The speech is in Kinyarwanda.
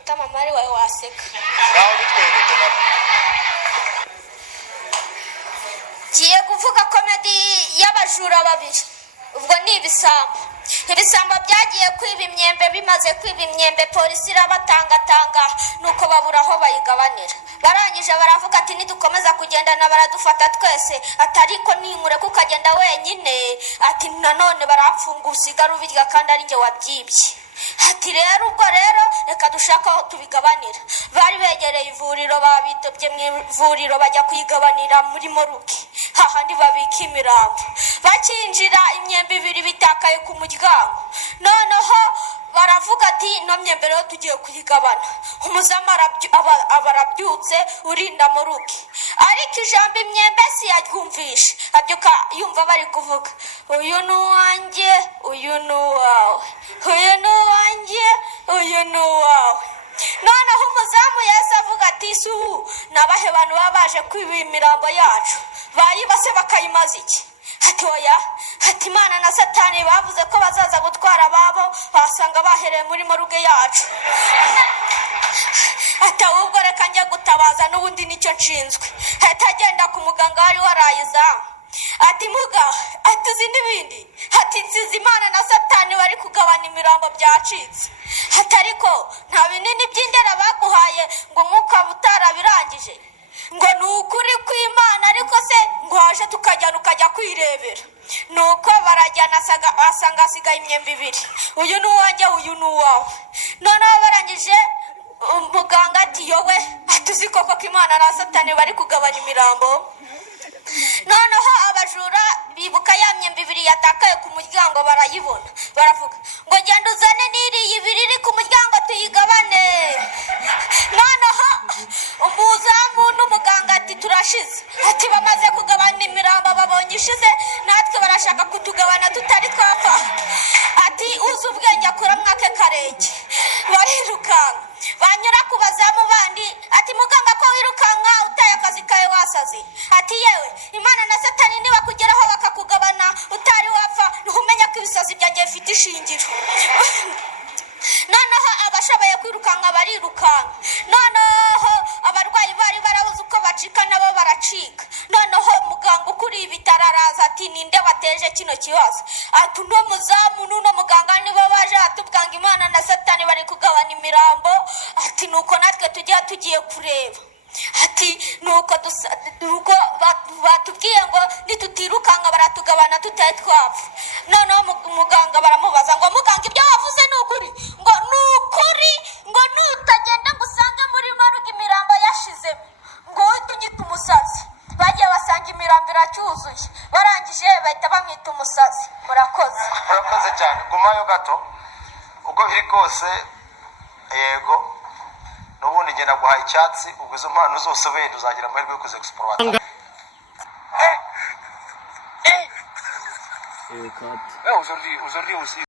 gutama mari wawe waseka naho bitwereke na giye kuvuga komedi y'abajura babiri ubwo ni ibisambo byagiye kwiba imyembe bimaze kwiba imyembe polisi irabatangatanga nuko babura aho bayigabanira barangije baravuga ati nidukomeza kugendana baradufata twese atariko ninkure kukagenda wenyine ati nanone barapfunga usigara ubirya kandi ari nge wabyibye ati rero ubwo rero reka dushaka aho tubigabanira bari begereye ivuriro babitobye mu ivuriro bajya kuyigabanira muri moruke hahandi babika imirambo bakinjira imyembe ibiri bitakaye ku muryango noneho baravuga ati no myembe rero tugiye kuyigabana umuzamu arabyutse urinda moruke ariko ijambo imyembe si yaryumvishe abyuka yumva bari kuvuga uyu ni uwanjye uyu ni uwawe uyu ni uwanjye uyu ni uwawe noneho umuzamu yahise avuga ati suhu nabahe bantu baba baje kwiba imirambo yacu bayibase bakayimaza iki ati oya ati Imana na Satani bavuze ko bazaza gutwara ababo basanga bahereye muri moruge yacu ati ahubwo reka njye gutabaza n'ubundi nicyo nshinzwe ahita agenda ku muganga wari waraye izamu ati muga ati uzi n'ibindi ati nsize Imana na Satani bari kugabana imirambo byacitse ati ariko nta binini by'indera baguhaye ngo umwuka utarabirangije ngo ni ukuri kw'Imana ariko se ngo haje tukajyana ukajya kwirebera nuko barajyana asanga hasigaye imyembe ibiri uyu ni uwanjye uyu ni uwawe noneho barangije umuganga ati yowe ati uzi koko ko Imana na Satani bari kugabanya imirambo noneho abajura bibuka ya myembe ibiri yatakaye ku muryango barayibona baravuga ngo genda uzane n'iriya ibiri iri ku muryango tuyigabane noneho umuzamu n'umuganga ati turashize ati bamaze kugabana imirambo babonye ishize natwe barashaka kutugabana tutari twapfa ati uzi ubwenge akura mwake karenge barirukanka banyura ku bazamu bandi ati muganga ko wirukanka utaye akazi kawe wasaze ati yewe Imana na Satani nibakugeraho bakakugabana utari wapfa ntumenya ko ibisazi byanjye bifite ishingiro noneho abashoboye kwirukanka barirukanka noneho abarwayi bari barabuze uko bacika nabo baracika noneho muganga ukuriye ibitaro araza ati ninde wateje kino kibazo ati uno muzamu n'uno muganga nibo baje atubwanga Imana na Satani bari kugabana imirambo ati nuko natwe tugiye kureba ati nuko batubwiye ngo nitutirukanka baratugabana tutari twapfa noneho muganga baramubaza ngo muganga ibyo wavuze ni ukuri ngo ni ukuri ngo nutagenda ngo usange muri moruge imirambo yashizemo ngo uhite unyita umusazi bagiye basanga imirambo iracyuzuye barangije bahita bamwita umusazi murakoze cyane gumayo gato uko biri kose yego n'ubundi ngenda guhaye icyatsi ubwo izo mpano zose wenda uzagira amahirwe yo kuza explore aujourd'hui aussi